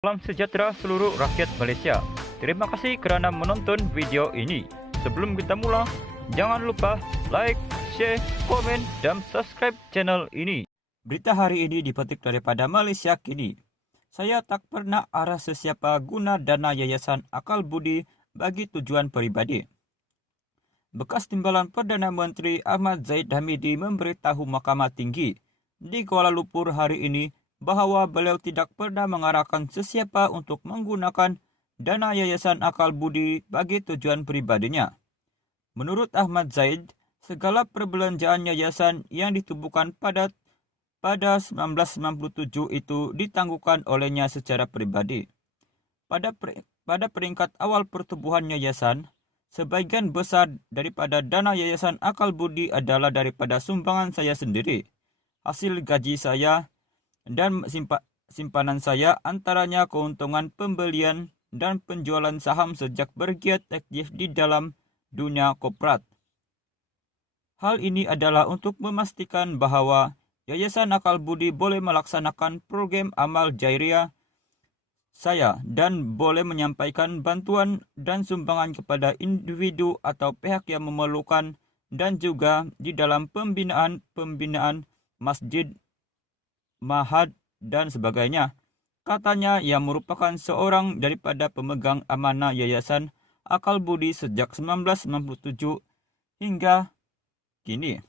Salam sejahtera seluruh rakyat Malaysia. Terima kasih kerana menonton video ini. Sebelum kita mula, jangan lupa like, share, komen dan subscribe channel ini. Berita hari ini dipetik daripada Malaysia Kini. Saya tak pernah arah sesiapa guna dana Yayasan Akal Budi bagi tujuan peribadi. Bekas Timbalan Perdana Menteri Ahmad Zahid Hamidi memberitahu Mahkamah Tinggi di Kuala Lumpur hari ini bahawa beliau tidak pernah mengarahkan sesiapa untuk menggunakan dana Yayasan Akal Budi bagi tujuan pribadinya. Menurut Ahmad Zahid, segala perbelanjaan yayasan yang ditubuhkan pada 1997 itu ditangguhkan olehnya secara pribadi. Pada peringkat awal pertubuhan yayasan, sebahagian besar daripada dana Yayasan Akal Budi adalah daripada sumbangan saya sendiri, hasil gaji saya dan simpanan saya, antaranya keuntungan pembelian dan penjualan saham sejak bergiat aktif di dalam dunia korporat. Hal ini adalah untuk memastikan bahawa Yayasan Akal Budi boleh melaksanakan program amal jariah saya dan boleh menyampaikan bantuan dan sumbangan kepada individu atau pihak yang memerlukan, dan juga di dalam pembinaan masjid, mahad dan sebagainya. Katanya yang merupakan seorang daripada pemegang amanah Yayasan Akal Budi sejak 1997 hingga kini.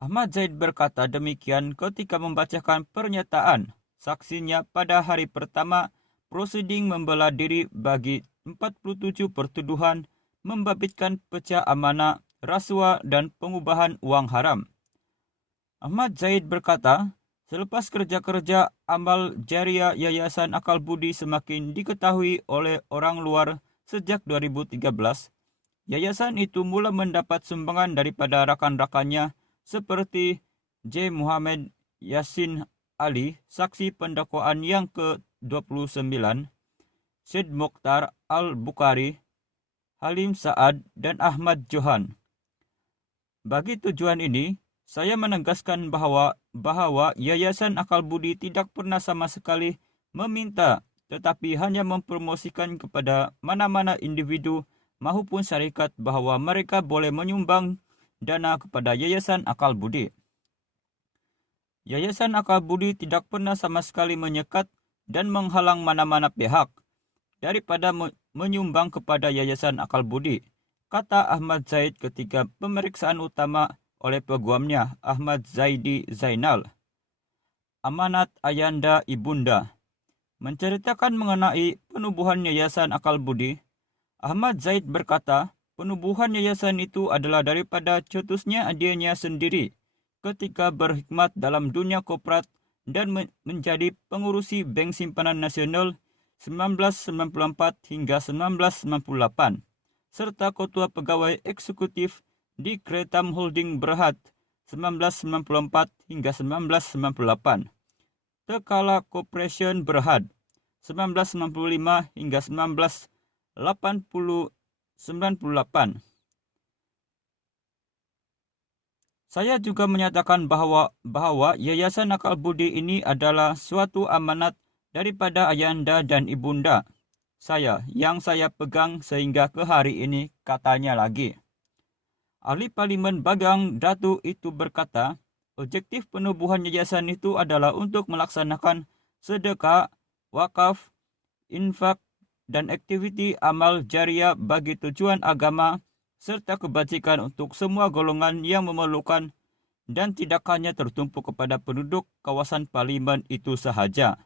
Ahmad Zahid berkata demikian ketika membacakan pernyataan saksinya pada hari pertama prosiding membela diri bagi 47 pertuduhan membabitkan pecah amanah, rasuah dan pengubahan wang haram. Ahmad Zahid berkata, selepas kerja-kerja amal jariah Yayasan Akal Budi semakin diketahui oleh orang luar sejak 2013, yayasan itu mula mendapat sumbangan daripada rakan-rakannya seperti J. Muhammad Yassin Ali, saksi pendakwaan yang ke-29, Syed Mokhtar Al-Bukhari, Halim Saad dan Ahmad Johan. Bagi tujuan ini, saya menegaskan bahawa Yayasan Akal Budi tidak pernah sama sekali meminta tetapi hanya mempromosikan kepada mana-mana individu maupun syarikat bahawa mereka boleh menyumbang dana kepada Yayasan Akal Budi. Yayasan Akal Budi tidak pernah sama sekali menyekat dan menghalang mana-mana pihak daripada menyumbang kepada Yayasan Akal Budi, kata Ahmad Zahid ketika pemeriksaan utama oleh peguamnya Ahmad Zaidi Zainal, Amanat Ayanda Ibunda. Menceritakan mengenai penubuhan Yayasan Akal Budi, Ahmad Zahid berkata penubuhan yayasan itu adalah daripada cetusnya adiknya sendiri ketika berkhidmat dalam dunia korporat dan menjadi pengurusi Bank Simpanan Nasional 1994 hingga 1998, serta ketua pegawai eksekutif di Kretam Holding Berhad 1994 hingga 1998, Tekala Corporation Berhad 1995 hingga 1998. Saya juga menyatakan bahawa Yayasan Akal Budi ini adalah suatu amanat daripada ayanda dan ibunda saya yang saya pegang sehingga ke hari ini, katanya lagi. Ahli Parlimen Bagang Datu itu berkata, objektif penubuhan yayasan itu adalah untuk melaksanakan sedekah, wakaf, infak dan aktiviti amal jariah bagi tujuan agama serta kebajikan untuk semua golongan yang memerlukan dan tidak hanya tertumpu kepada penduduk kawasan Parlimen itu sahaja.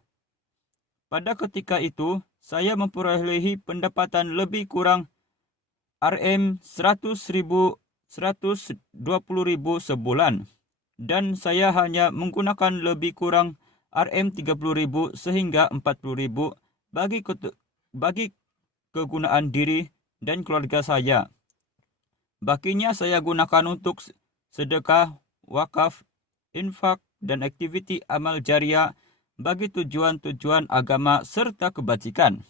Pada ketika itu, saya memperolehi pendapatan lebih kurang RM120,000 sebulan dan saya hanya menggunakan lebih kurang RM30,000 sehingga RM40,000 bagi kegunaan diri dan keluarga saya. Bakinya saya gunakan untuk sedekah, wakaf, infak dan aktiviti amal jariah bagi tujuan-tujuan agama serta kebajikan.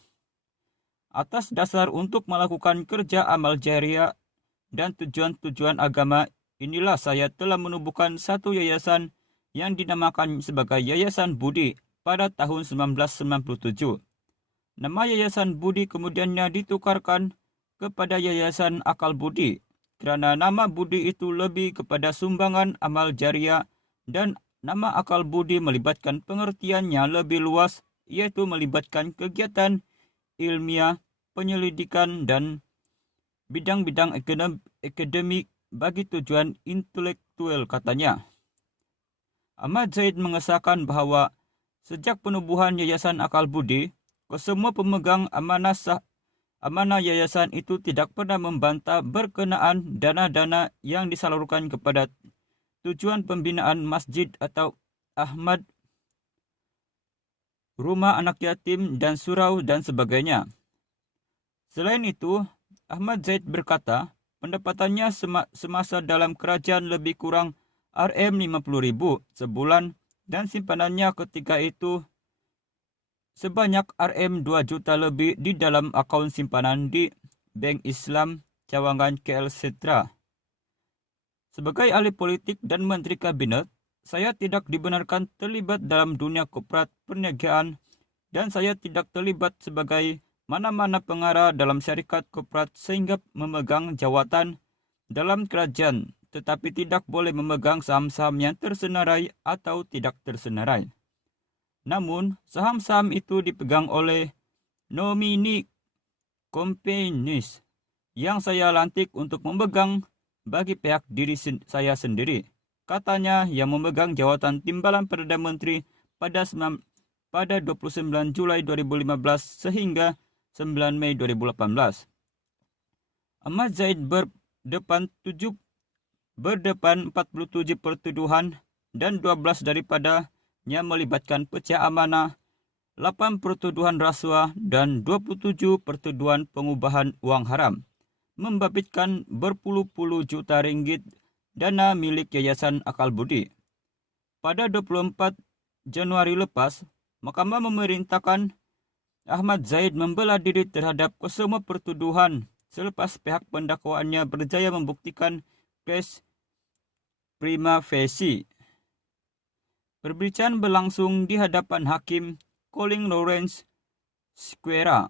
Atas dasar untuk melakukan kerja amal jariah dan tujuan-tujuan agama, inilah saya telah menubuhkan satu yayasan yang dinamakan sebagai Yayasan Budi pada tahun 1997. Nama Yayasan Budi kemudiannya ditukarkan kepada Yayasan Akal Budi, kerana nama Budi itu lebih kepada sumbangan amal jariah dan nama Akal Budi melibatkan pengertiannya lebih luas, iaitu melibatkan kegiatan ilmiah, penyelidikan dan bidang-bidang akademik bagi tujuan intelektual, katanya. Ahmad Zaid mengesahkan bahawa sejak penubuhan Yayasan Akal Budi, kesemua pemegang amanah yayasan itu tidak pernah membantah berkenaan dana-dana yang disalurkan kepada tujuan pembinaan masjid atau Ahmad, rumah anak yatim dan surau dan sebagainya. Selain itu, Ahmad Zaid berkata pendapatannya semasa dalam kerajaan lebih kurang RM50,000 sebulan dan simpanannya ketika itu sebanyak RM2 juta lebih di dalam akaun simpanan di Bank Islam Cawangan KL Setra. Sebagai ahli politik dan menteri kabinet, saya tidak dibenarkan terlibat dalam dunia korporat perniagaan dan saya tidak terlibat sebagai mana-mana pengarah dalam syarikat korporat sehingga memegang jawatan dalam kerajaan tetapi tidak boleh memegang saham-saham yang tersenarai atau tidak tersenarai. Namun, saham-saham itu dipegang oleh nomini companies yang saya lantik untuk memegang bagi pihak diri saya sendiri. Katanya yang memegang jawatan timbalan Perdana Menteri pada 29 Julai 2015 sehingga 9 Mei 2018. Ahmad Zaid berdepan 47 pertuduhan dan 12 daripadanya melibatkan pecah amanah, 8 pertuduhan rasuah dan 27 pertuduhan pengubahan uang haram, membabitkan berpuluh-puluh juta ringgit dana milik Yayasan Akal Budi. Pada 24 Januari lepas, Mahkamah memerintahkan Ahmad Zaid membela diri terhadap kesemua pertuduhan selepas pihak pendakwaannya berjaya membuktikan kes prima facie. Perbicaraan berlangsung di hadapan Hakim Colin Lawrence Square